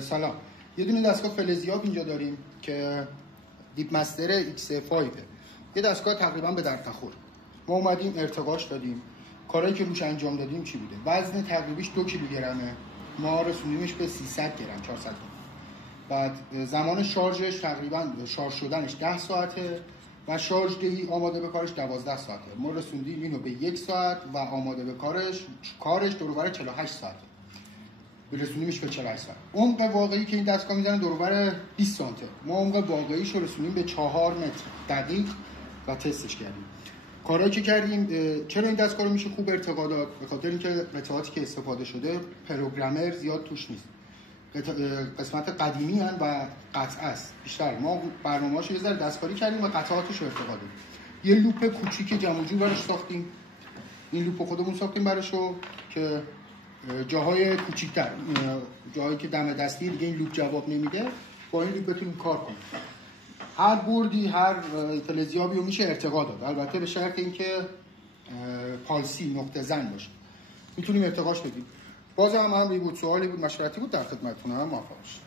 سلام. یه دونه دستگاه فلزیاب اینجا داریم که دیپ مستر X5 یه دستگاه تقریبا به درد نخور. ما اومدیم ارتقاش دادیم. کارهایی که روش انجام دادیم چی بوده؟ وزن تقریبیش 2 کیلوگرمه. ما رسوندیمش به 300 گرم، 400 گرم. بعد زمان شارژش تقریبا شارژ شدنش 10 ساعته و شارژ دهی آماده به کارش 12 ساعته. ما رسوندیم اینو به 1 ساعت و آماده به کارش دور و بر 48 ساعته. برسونیمش به 48 ساعت. عمق واقعی که این دستگاه میزنه دور و بر 20 سانته. ما عمق واقعیش رو رسونیم به 4 متر دقیق و تستش کردیم. کارهایی که کردیم، چرا این دستگاه رو میشه خوب ارتقا داد؟ به خاطر اینکه قطعاتی که استفاده شده پروگرامر زیاد توش نیست. قسمت قدیمی هن و قطعه است. بیشتر ما برنامه‌اشو یه ذره دستکاری کردیم و قطعاتش رو ارتقا دادیم. یه لوپ کوچیک جمع و جور براش ساختیم. این لوپ خودمون ساختیم براشو که جاهای کوچیک‌تر، جاهایی که دم دستی دیگه این لوپ جواب نمیده، با این لوپ بتونیم کار کنیم. هر بردی، هر فلزیابی رو میشه ارتقا داد. البته به شرط اینکه پالسی نقطه زن باشه میتونیم ارتقاش بدیم. باز هم امری بود، سوالی بود، مشورتی بود، در خدمتتونم. موفق باشید.